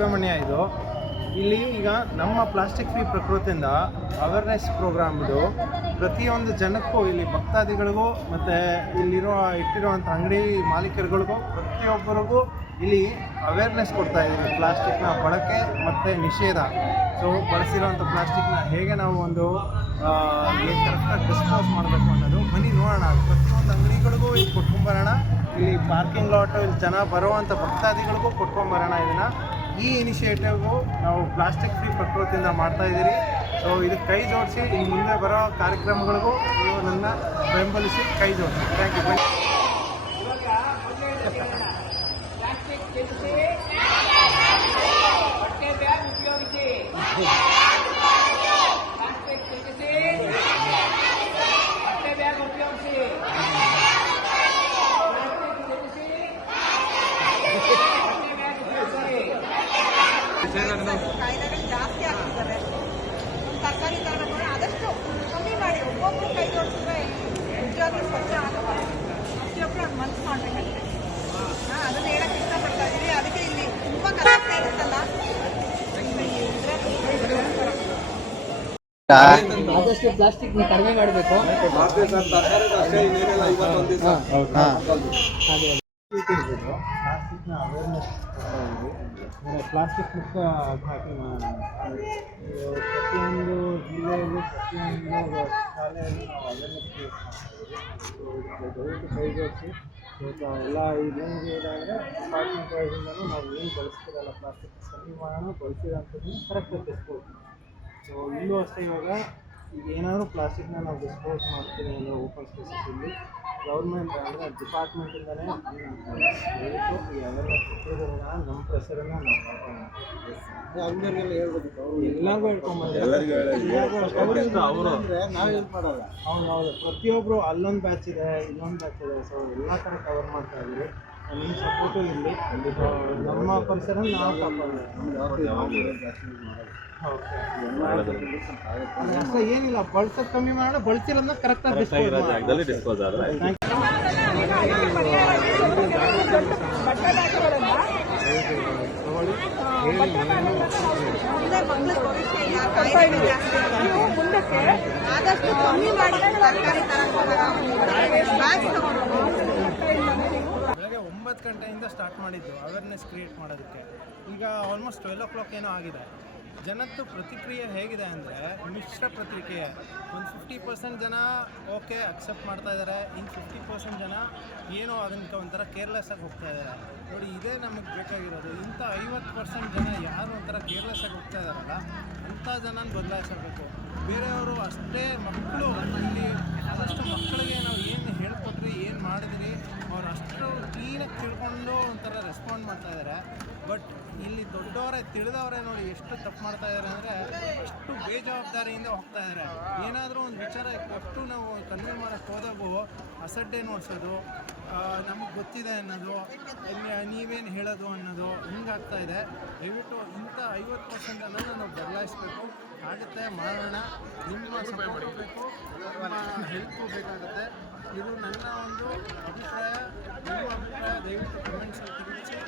ಸುಬ್ರಹ್ಮಣ್ಯ ಇದು. ಇಲ್ಲಿ ಈಗ ನಮ್ಮ ಪ್ಲಾಸ್ಟಿಕ್ ಫ್ರೀ ಪ್ರಕೃತಿಯಿಂದ ಅವೇರ್ನೆಸ್ ಪ್ರೋಗ್ರಾಮ್ ಇದು. ಪ್ರತಿಯೊಂದು ಜನಕ್ಕೂ, ಇಲ್ಲಿ ಭಕ್ತಾದಿಗಳಿಗೂ ಮತ್ತು ಇಟ್ಟಿರುವಂಥ ಅಂಗಡಿ ಮಾಲೀಕರುಗಳಿಗೂ ಪ್ರತಿಯೊಬ್ಬರಿಗೂ ಇಲ್ಲಿ ಅವೇರ್ನೆಸ್ ಕೊಡ್ತಾ ಇದ್ದೀವಿ. ಪ್ಲಾಸ್ಟಿಕ್ನ ಬಳಕೆ ಮತ್ತು ನಿಷೇಧ. ಸೊ ಬಳಸಿರೋವಂಥ ಪ್ಲಾಸ್ಟಿಕ್ನ ಹೇಗೆ ನಾವು ಒಂದು ಕರೆಕ್ಟಾಗಿ ಡಿಸ್ಪೋಸ್ ಮಾಡಬೇಕು ಅನ್ನೋದು ಬನ್ನಿ ನೋಡೋಣ. ಪ್ರತಿಯೊಂದು ಅಂಗಡಿಗಳಿಗೂ ಇಲ್ಲಿ ಕೊಟ್ಕೊಂಬರೋಣ. ಇಲ್ಲಿ ಪಾರ್ಕಿಂಗ್ ಲಾಟು, ಇಲ್ಲಿ ಜನ ಬರುವಂಥ ಭಕ್ತಾದಿಗಳಿಗೂ ಕೊಟ್ಕೊಂಬರೋಣ. ಇದನ್ನು ಈ ಇನಿಷಿಯೇಟಿವ್ಗೂ ನಾವು ಪ್ಲಾಸ್ಟಿಕ್ ಫ್ರೀ ಪ್ರಕೃತಿಯಿಂದ ಮಾಡ್ತಾಯಿದ್ದೀರಿ. ಸೊ ಇದಕ್ಕೆ ಕೈ ಜೋಡಿಸಿ ಇನ್ನು ಮುಂದೆ ಬರೋ ಕಾರ್ಯಕ್ರಮಗಳಿಗೂ ನೀವು ನನ್ನ ಬೆಂಬಲಿಸಿ ಕೈ ಜೋಡಿಸಿ. Thank you. ಕಾಯಿಲೆಗಳು ಜಾಸ್ತಿ ಆಗ್ತಿದ್ದಾವೆ. ತರಕಾರಿ ತಗೊಂಡು ಆದಷ್ಟು ಕಮ್ಮಿ ಮಾಡಿ ಒಬ್ಬೊಬ್ರು ಕೈ ಜೋಡಿಸಿದ್ರೆ ನಿಜವಾಗ್ಲೂ ಸ್ವಚ್ಛ ಆಗಲ್ಲ. ಪ್ರತಿಯೊಬ್ಬರು ಅದು ಮನಸ್ಸು ಮಾಡಬೇಕಂತೆ. ಅದನ್ನ ಹೇಳಕ್ಕೆ ಇಷ್ಟಪಡ್ತಾ ಇದ್ದೀವಿ. ಅದಕ್ಕೆ ಇಲ್ಲಿ ತುಂಬ ಕಲಾಗ್ತಾ ಇರುತ್ತಲ್ಲ, ಆದಷ್ಟು ಪ್ಲಾಸ್ಟಿಕ್ ಕಡಿಮೆ ಮಾಡಬೇಕು. ಪ್ಲಾಸ್ಟಿಕ್ನ ಅವೇರ್ನೆಸ್ ಪ್ಲಾಸ್ಟಿಕ್ ಮುಕ್ತ ಹಾಕಿ ಪ್ರತಿಯೊಂದು ಜಿಲ್ಲೆಯಲ್ಲಿ ಪ್ರತಿಯೊಂದು ಶಾಲೆಯಲ್ಲಿ ನಾವು ಅವೇರ್ನೆಸ್ ಕ್ರಿಯೇಟ್ ಮಾಡ್ತೀವಿ. ದಯವಿಟ್ಟು ಕೈ ಜೋಡಿಸಿ ಎಲ್ಲ ಇದೇನಿದೆ ಅಂದರೆ ಡಿಪಾರ್ಟ್ಮೆಂಟ್ ವೈಸಿಂದನೂ ನಾವು ಏನು ಬಳಸ್ತಿರಲ್ಲ ಪ್ಲಾಸ್ಟಿಕ್ ಕಮ್ಮಿ ಮಾಡೋಣ, ಬಳಸಿರೋಂಥದ್ದು ಕರೆಕ್ಟಾಗಿ ಡಿಸ್ಪೋಸ್. ಸೊ ಇಲ್ಲೂ ಅಷ್ಟೇ, ಇವಾಗ ಈಗ ಏನಾದರೂ ಪ್ಲಾಸ್ಟಿಕ್ನ ನಾವು ಡಿಸ್ಪೋಸ್ ಮಾಡ್ತೀವಿ ಅಂದರೆ ಓಪನ್ ಸ್ಪೇಸಸ್ಸಲ್ಲಿ ಗೌರ್ಮೆಂಟ್ ಅಂದರೆ ಡಿಪಾರ್ಟ್ಮೆಂಟಿಂದಲೇ ದಯವಿಟ್ಟು ಈ ಅವೇರ್ನೆಸ್ ಕೊಟ್ಟಿರೋದ್ರಿಂದ ನಮ್ಮ ಹೆಸರನ್ನು ನಾವು ಅಂಗಡಿಯವ್ರಿಗೆಲ್ಲ ಹೇಳ್ಬೇಕು. ಎಲ್ಲರಿಗೂ ಹೇಳ್ಕೊಂಬಂದ್ರೆ ನಾವು ಹೆಲ್ಪ್ ಮಾಡೋಲ್ಲ. ಹೌದು, ಪ್ರತಿಯೊಬ್ಬರು ಅಲ್ಲೊಂದು ಬ್ಯಾಚ್ ಇದೆ, ಇಲ್ಲೊಂದು ಬ್ಯಾಚ್ ಇದೆ. ಸೊ ಎಲ್ಲ ಥರ ಕವರ್ ಮಾಡ್ತಾ ಇದ್ದೀವಿ. ನಿಮ್ಮ ಸಪೋರ್ಟು ಇಲ್ಲಿ ನಮ್ಮ ಪರಿಸರ ನಾವು ಅಷ್ಟೇ, ಏನಿಲ್ಲ. ಬಳಸೋದು ಕಮ್ಮಿ ಮಾಡೋಣ, ಬಳಸಿರೋದನ್ನ ಕರೆಕ್ಟಾಗಿ ಡಿಸ್ಪೋಸ್ ಆದರೆ ಆದಷ್ಟು ಕಮ್ಮಿ ಮಾಡಿ ತರಕಾರಿ ಬೆಳಗ್ಗೆ 9 ಗಂಟೆಯಿಂದ ಸ್ಟಾರ್ಟ್ ಮಾಡಿದ್ದು ಅವೇರ್ನೆಸ್ ಕ್ರಿಯೇಟ್ ಮಾಡೋದಕ್ಕೆ. ಈಗ ಆಲ್ಮೋಸ್ಟ್ 12 o'clock ಏನೋ ಆಗಿದೆ. ಜನದ್ದು ಪ್ರತಿಕ್ರಿಯೆ ಹೇಗಿದೆ ಅಂದರೆ ಮಿಶ್ರ ಪ್ರತಿಕ್ರಿಯೆ. ಒಂದು 50% ಜನ ಓಕೆ ಅಕ್ಸೆಪ್ಟ್ ಮಾಡ್ತಾ ಇದ್ದಾರೆ, ಇನ್ನು 50% ಜನ ಏನೋ ಅದಕ್ಕೆ ಒಂಥರ ಕೇರ್ಲೆಸ್ಸಾಗಿ ಹೋಗ್ತಾ ಇದ್ದಾರೆ. ನೋಡಿ, ಇದೇ ನಮಗೆ ಬೇಕಾಗಿರೋದು. ಇಂಥ 50% ಜನ ಯಾರು ಒಂಥರ ಕೇರ್ಲೆಸ್ಸಾಗಿ ಹೋಗ್ತಾ ಇದ್ದಾರಲ್ಲ, ಅಂಥ ಜನನ ಬದಲಾಯಿಸಬೇಕು. ಬೇರೆಯವರು ಅಷ್ಟೇ ಮಕ್ಕಳು, ಇಲ್ಲಿ ಅದಷ್ಟು ಮಕ್ಕಳಿಗೆ ನಾವು ಏನು ಹೇಳ್ಕೊಟ್ರಿ, ಏನು ಮಾಡಿದ್ರಿ, ಅವ್ರು ಅಷ್ಟು ಕ್ಲೀನಾಗಿ ತಿಳ್ಕೊಂಡು ಒಂಥರ ರೆಸ್ಪಾಂಡ್ ಮಾಡ್ತಾ ಇದ್ದಾರೆ. ಬಟ್ ಇಲ್ಲಿ ದೊಡ್ಡವರೇ ತಿಳಿದವರೇ ನೋಡಿ ಎಷ್ಟು ತಪ್ಪು ಮಾಡ್ತಾ ಇದ್ದಾರೆ ಅಂದರೆ ಅಷ್ಟು ಬೇಜವಾಬ್ದಾರಿಯಿಂದ ಹೋಗ್ತಾ ಇದ್ದಾರೆ. ಏನಾದರೂ ಒಂದು ವಿಚಾರ ಎಷ್ಟು ನಾವು ಕನ್ವೆ ಮಾಡೋಕ್ಕೆ ಹೋದಾಗೂ ಅಸಡ್ಡೆ ನೋಡಿಸೋದು, ನಮಗೆ ಗೊತ್ತಿದೆ ಅನ್ನೋದು, ನೀವೇನು ಹೇಳೋದು ಅನ್ನೋದು ಹಿಂಗಾಗ್ತಾ ಇದೆ. ದಯವಿಟ್ಟು ಇಂಥ 50% ಅನ್ನೋದು ನಾವು ಬದಲಾಯಿಸಬೇಕು. ಆಗುತ್ತೆ, ಮಾಡೋಣ. ನಿಮ್ಮ ಸಪೋರ್ಟ್ ಬೇಕು, ನಿಮ್ಮ ಹೆಲ್ಪು ಬೇಕಾಗುತ್ತೆ. ಇದು ನನ್ನ ಒಂದು ಅಭಿಪ್ರಾಯ. ನಿಮ್ಮ ಅಭಿಪ್ರಾಯ ದಯವಿಟ್ಟು ಕಮೆಂಟ್ಸಲ್ಲಿ ತಿಳಿಸಿ.